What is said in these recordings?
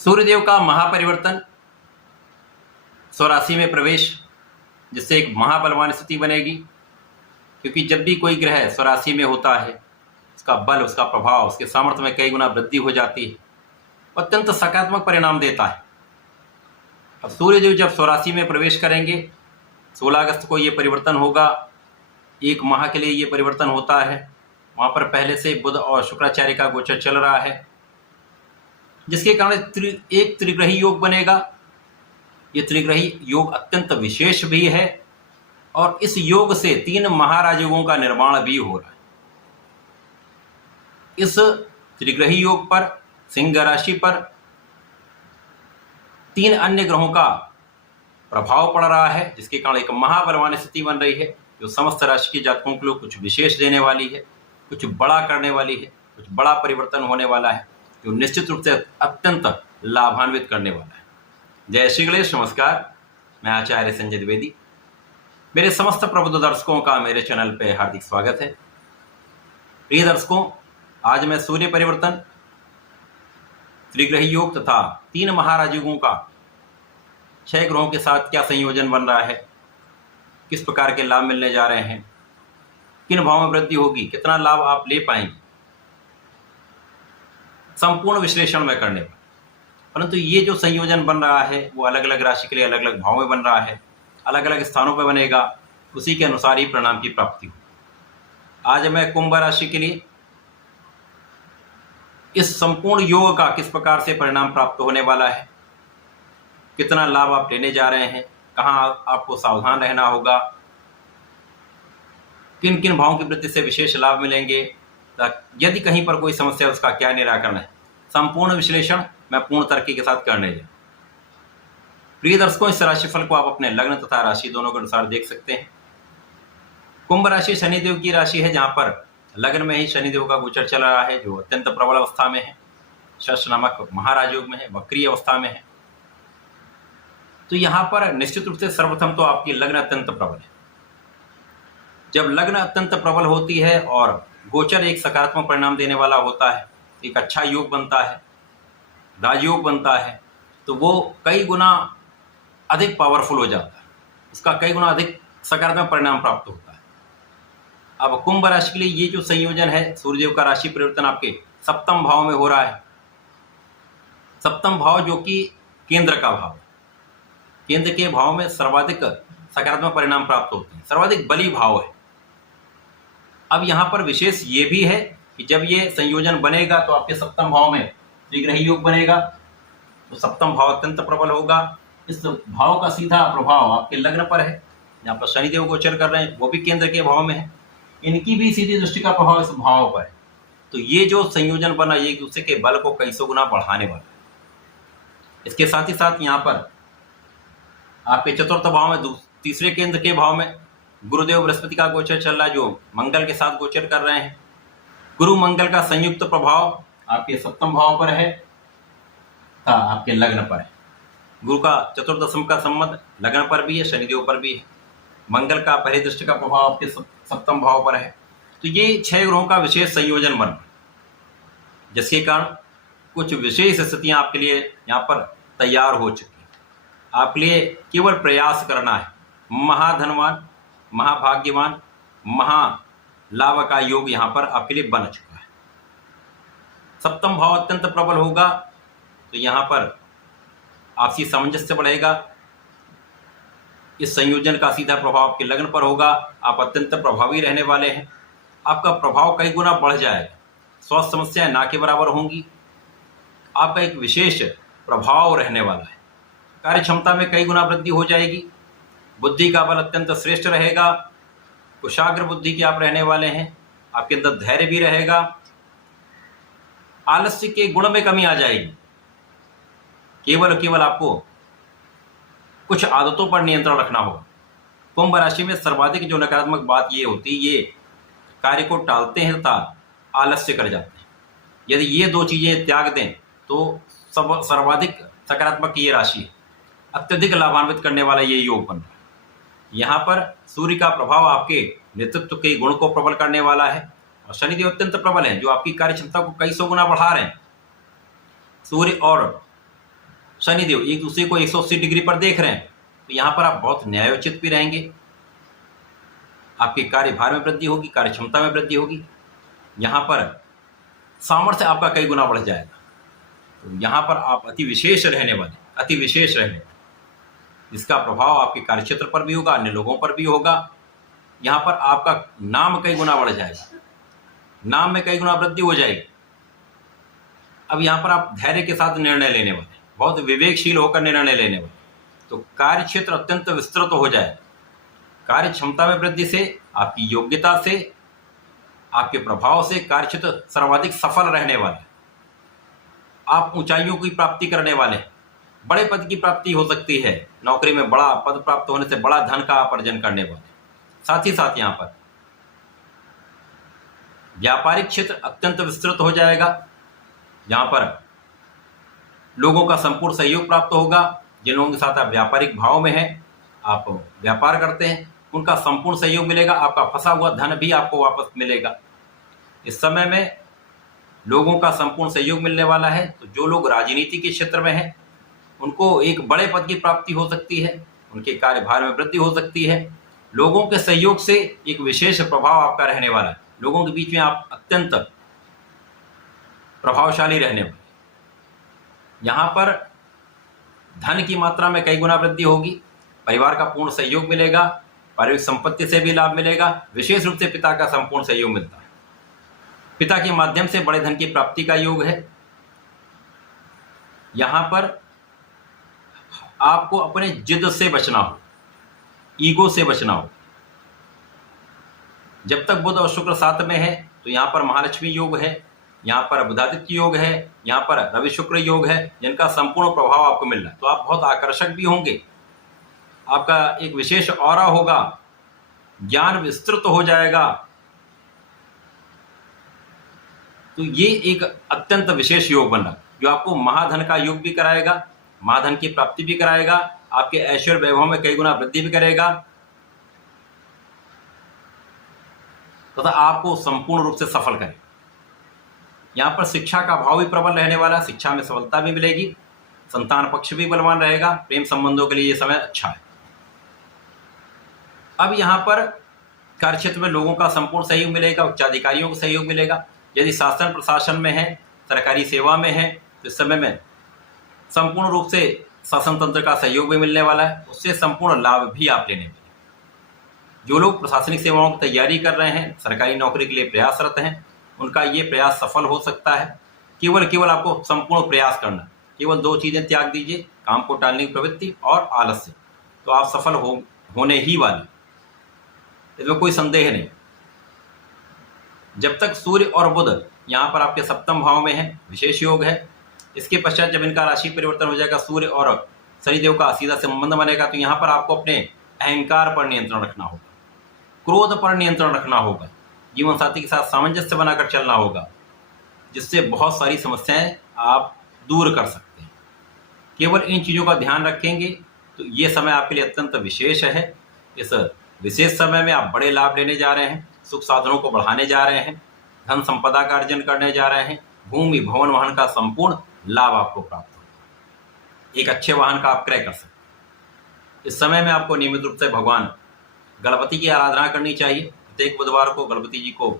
सूर्यदेव का महापरिवर्तन, स्वराशि में प्रवेश, जिससे एक महाबलवान स्थिति बनेगी। क्योंकि जब भी कोई ग्रह स्वराशि में होता है, उसका बल, उसका प्रभाव, उसके सामर्थ्य में कई गुना वृद्धि हो जाती है, अत्यंत सकारात्मक परिणाम देता है। अब सूर्यदेव जब स्वराशि में प्रवेश करेंगे, 16 अगस्त को ये परिवर्तन होगा। एक माह के लिए ये परिवर्तन होता है। वहाँ पर पहले से बुध और शुक्राचार्य का गोचर चल रहा है, जिसके कारण एक त्रिग्रही योग बनेगा। ये त्रिग्रही योग अत्यंत विशेष भी है और इस योग से 3 महाराजयोगों का निर्माण भी हो रहा है। इस त्रिग्रही योग पर, सिंह राशि पर 3 अन्य ग्रहों का प्रभाव पड़ रहा है, जिसके कारण एक महाबलवान स्थिति बन रही है, जो समस्त राशि के जातकों के लिए कुछ विशेष देने वाली है, कुछ बड़ा करने वाली है, कुछ बड़ा परिवर्तन होने वाला है, जो निश्चित रूप से अत्यंत लाभान्वित करने वाला है। जय श्री गणेश। नमस्कार, मैं आचार्य संजय द्विवेदी। मेरे समस्त प्रबुद्ध दर्शकों का मेरे चैनल पे हार्दिक स्वागत है। प्रिय दर्शकों, आज मैं सूर्य परिवर्तन, त्रिग्रही योग तथा 3 महाराजयोगों का 6 ग्रहों के साथ क्या संयोजन बन रहा है, किस प्रकार के लाभ मिलने जा रहे हैं, किन भावों में वृद्धि होगी, कितना लाभ आप ले पाएंगे, संपूर्ण विश्लेषण में करने पर। परंतु ये जो संयोजन बन रहा है वो अलग अलग राशि के लिए अलग अलग भाव में बन रहा है, अलग अलग स्थानों पर बनेगा, उसी के अनुसार ही परिणाम की प्राप्ति हो। आज मैं कुंभ राशि के लिए इस संपूर्ण योग का किस प्रकार से परिणाम प्राप्त होने वाला है, कितना लाभ आप लेने जा रहे हैं, कहाँ आपको सावधान रहना होगा, किन किन भावों की वृद्धि से विशेष लाभ मिलेंगे, यदि कहीं पर कोई समस्या है उसका क्या निराकरण है, संपूर्ण विश्लेषण मैं पूर्ण तर्क के साथ करने जा। प्रिय दर्शकों, इस राशिफल को आप अपने लग्न तथा राशि दोनों के अनुसार देख सकते हैं। कुंभ राशि शनिदेव की राशि है, जहां पर लग्न में ही शनिदेव का गोचर चल रहा है, जो अत्यंत प्रबल अवस्था में है, षष्ठ नामक महाराजयोग में है, वक्रीय अवस्था में है। तो यहां पर निश्चित रूप से सर्वप्रथम तो आपकी लग्न अत्यंत प्रबल है। जब लग्न अत्यंत प्रबल होती है और गोचर एक सकारात्मक परिणाम देने वाला होता है, एक अच्छा योग बनता है, राजयोग बनता है, तो वो कई गुना अधिक पावरफुल हो जाता है, उसका कई गुना अधिक सकारात्मक परिणाम प्राप्त होता है। अब कुंभ राशि के लिए ये जो संयोजन है, सूर्यदेव का राशि परिवर्तन आपके सप्तम भाव में हो रहा है। सप्तम भाव जो कि केंद्र का भाव है, केंद्र के भाव में सर्वाधिक सकारात्मक परिणाम प्राप्त होते हैं, सर्वाधिक बली भाव है। अब यहाँ पर विशेष ये भी है कि जब ये संयोजन बनेगा तो आपके सप्तम भाव में त्रिग्रही योग बनेगा, तो सप्तम भाव अत्यंत प्रबल होगा। इस भाव का सीधा प्रभाव आपके लग्न पर है, जहाँ पर शनिदेव गोचर कर रहे हैं, वो भी केंद्र के भाव में है, इनकी भी सीधी दृष्टि का प्रभाव इस भाव पर है। तो ये जो संयोजन बना, ये एक दूसरे के बल को कई सौ गुना बढ़ाने वाला है। इसके साथ ही साथ यहाँ पर आपके चतुर्थ भाव में, तीसरे केंद्र के भाव में गुरुदेव बृहस्पति का गोचर चल रहा है, जो मंगल के साथ गोचर कर रहे हैं। गुरु मंगल का संयुक्त प्रभाव आपके सप्तम भाव पर है तथा आपके लग्न पर है। गुरु का चतुर्दशम का संबंध लग्न पर भी है, शनिदेव पर भी है। मंगल का पहली दृष्टि का प्रभाव आपके सप्तम भाव पर है। तो ये 6 ग्रहों का विशेष संयोजन बन, जिसके कारण कुछ विशेष स्थितियां आपके लिए यहाँ पर तैयार हो चुकी हैं। आपके लिए केवल प्रयास करना है। महाधनवान, महाभाग्यवान, महालाभ का योग यहाँ पर आपके लिए बन चुका है। सप्तम भाव अत्यंत प्रबल होगा, तो यहाँ पर आपसी सामंजस्य बढ़ेगा। इस संयोजन का सीधा प्रभाव आपके लग्न पर होगा, आप अत्यंत प्रभावी रहने वाले हैं, आपका प्रभाव कई गुना बढ़ जाएगा, स्वास्थ्य समस्याएं ना के बराबर होंगी, आपका एक विशेष प्रभाव रहने वाला है। कार्य क्षमता में कई गुना वृद्धि हो जाएगी, बुद्धि का बल अत्यंत श्रेष्ठ रहेगा, कुशाग्र बुद्धि के आप रहने वाले हैं, आपके अंदर धैर्य भी रहेगा, आलस्य के गुण में कमी आ जाएगी। केवल आपको कुछ आदतों पर नियंत्रण रखना होगा। कुंभ राशि में सर्वाधिक जो नकारात्मक बात ये होती है, ये कार्य को टालते हैं तथा आलस्य कर जाते हैं। यदि ये 2 चीजें त्याग दें तो सर्वाधिक सकारात्मक ये राशि है, अत्यधिक लाभान्वित करने वाला ये योग बन रहा है। यहाँ पर सूर्य का प्रभाव आपके नेतृत्व के गुण को प्रबल करने वाला है, और शनिदेव अत्यंत प्रबल है, जो आपकी कार्य क्षमता को कई सौ गुना बढ़ा रहे हैं। सूर्य और शनिदेव एक दूसरे को 180 डिग्री पर देख रहे हैं, तो यहाँ पर आप बहुत न्यायोचित भी रहेंगे, आपके कार्यभार में वृद्धि होगी, कार्य क्षमता में वृद्धि होगी, यहाँ पर सामर्थ्य आपका कई गुना बढ़ जाएगा। तो यहाँ पर आप अति विशेष रहने वाले, अति विशेष रहने, जिसका प्रभाव आपके कार्यक्षेत्र पर भी होगा, अन्य लोगों पर भी होगा। यहाँ पर आपका नाम कई गुना बढ़ जाएगा, नाम में कई गुना वृद्धि हो जाएगी। अब यहाँ पर आप धैर्य के साथ निर्णय लेने वाले, बहुत विवेकशील होकर निर्णय लेने वाले, तो कार्य क्षेत्र अत्यंत विस्तृत हो जाए। कार्य क्षमता में वृद्धि से, आपकी योग्यता से, आपके प्रभाव से कार्य क्षेत्र सर्वाधिक सफल रहने वाले, आप ऊंचाइयों की प्राप्ति करने वाले, बड़े पद की प्राप्ति हो सकती है, नौकरी में बड़ा पद प्राप्त होने से बड़ा धन का आप अर्जन करने वाले। साथ ही साथ यहाँ पर व्यापारिक क्षेत्र अत्यंत विस्तृत हो जाएगा, जहां पर लोगों का संपूर्ण सहयोग प्राप्त होगा। जिन लोगों के साथ आप व्यापारिक भाव में हैं, आप व्यापार करते हैं, उनका संपूर्ण सहयोग मिलेगा। आपका फंसा हुआ धन भी आपको वापस मिलेगा। इस समय में लोगों का संपूर्ण सहयोग मिलने वाला है। तो जो लोग राजनीति के क्षेत्र में हैं, उनको एक बड़े पद की प्राप्ति हो सकती है, उनके कार्यभार में वृद्धि हो सकती है। लोगों के सहयोग से एक विशेष प्रभाव आपका रहने वाला है, लोगों के बीच में आप अत्यंत प्रभावशाली रहने वाले। यहाँ पर धन की मात्रा में कई गुना वृद्धि होगी, परिवार का पूर्ण सहयोग मिलेगा, पारिवारिक संपत्ति से भी लाभ मिलेगा। विशेष रूप से पिता का संपूर्ण सहयोग मिलता है, पिता के माध्यम से बड़े धन की प्राप्ति का योग है। यहाँ पर आपको अपने जिद से बचना हो, ईगो से बचना हो। जब तक बुध और शुक्र साथ में है, तो यहाँ पर महालक्ष्मी योग है, यहाँ पर बुधादित्य योग है, यहाँ पर रवि शुक्र योग है, जिनका संपूर्ण प्रभाव आपको मिल रहा है। तो आप बहुत आकर्षक भी होंगे, आपका एक विशेष ऑरा होगा, ज्ञान विस्तृत हो जाएगा। तो ये एक अत्यंत विशेष योग बन रहा, जो आपको महाधन का योग भी कराएगा, महाधन की प्राप्ति भी कराएगा, आपके ऐश्वर्य वैभव में कई गुना वृद्धि भी करेगा, तथा आपको संपूर्ण रूप से सफल करेगा। यहाँ पर शिक्षा का भाव भी प्रबल रहने वाला, शिक्षा में सफलता भी मिलेगी, संतान पक्ष भी बलवान रहेगा, प्रेम संबंधों के लिए ये समय अच्छा है। अब यहाँ पर कार्यक्षेत्र में लोगों का संपूर्ण सहयोग मिलेगा, उच्चाधिकारियों का सहयोग मिलेगा। यदि शासन प्रशासन में है, सरकारी सेवा में है, तो इस समय में संपूर्ण रूप से शासन तंत्र का सहयोग भी मिलने वाला है, उससे संपूर्ण लाभ भी आप लेने वाले। जो लोग प्रशासनिक सेवाओं की तैयारी कर रहे हैं, सरकारी नौकरी के लिए प्रयासरत हैं, उनका ये प्रयास सफल हो सकता है। केवल आपको संपूर्ण प्रयास करना, केवल 2 चीज़ें त्याग दीजिए, काम को टालने की प्रवृत्ति और आलस्य, तो आप सफल होने ही वाले, इसमें कोई संदेह नहीं। जब तक सूर्य और बुध यहाँ पर आपके सप्तम भाव में है, विशेष योग है। इसके पश्चात जब इनका राशि परिवर्तन हो जाएगा, सूर्य और शनिदेव का सीधा संबंध बनेगा, तो यहाँ पर आपको अपने अहंकार पर नियंत्रण रखना होगा, क्रोध पर नियंत्रण रखना होगा, जीवन साथी के साथ सामंजस्य बनाकर चलना होगा, जिससे बहुत सारी समस्याएं आप दूर कर सकते हैं। केवल इन चीज़ों का ध्यान रखेंगे तो ये समय आपके लिए अत्यंत विशेष है। इस विशेष समय में आप बड़े लाभ लेने जा रहे हैं, सुख साधनों को बढ़ाने जा रहे हैं, धन संपदा का अर्जन करने जा रहे हैं, भूमि भवन वाहन का संपूर्ण लाभ आपको प्राप्त होगा, एक अच्छे वाहन का आप क्रय कर सकते हैं। इस समय में आपको नियमित रूप से भगवान गणपति की आराधना करनी चाहिए। प्रत्येक बुधवार को गणपति जी को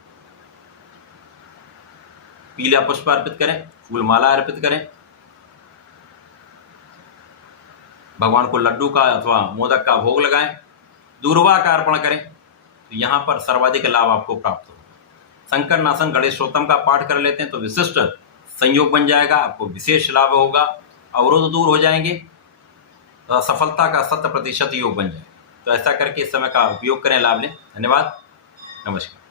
पीला पुष्प अर्पित करें, फूल माला अर्पित करें, भगवान को लड्डू का अथवा मोदक का भोग लगाएं, दूर्वा का अर्पण करें, तो यहाँ पर सर्वाधिक लाभ आपको प्राप्त होगा। संकट नाशन गणेश स्तोत्रम का पाठ कर लेते हैं तो विशिष्ट संयोग बन जाएगा, आपको विशेष लाभ होगा, अवरोध दूर हो जाएंगे, सफलता का 100% योग बन जाएगा। तो ऐसा करके इस समय का उपयोग करें, लाभ लें। धन्यवाद, नमस्कार।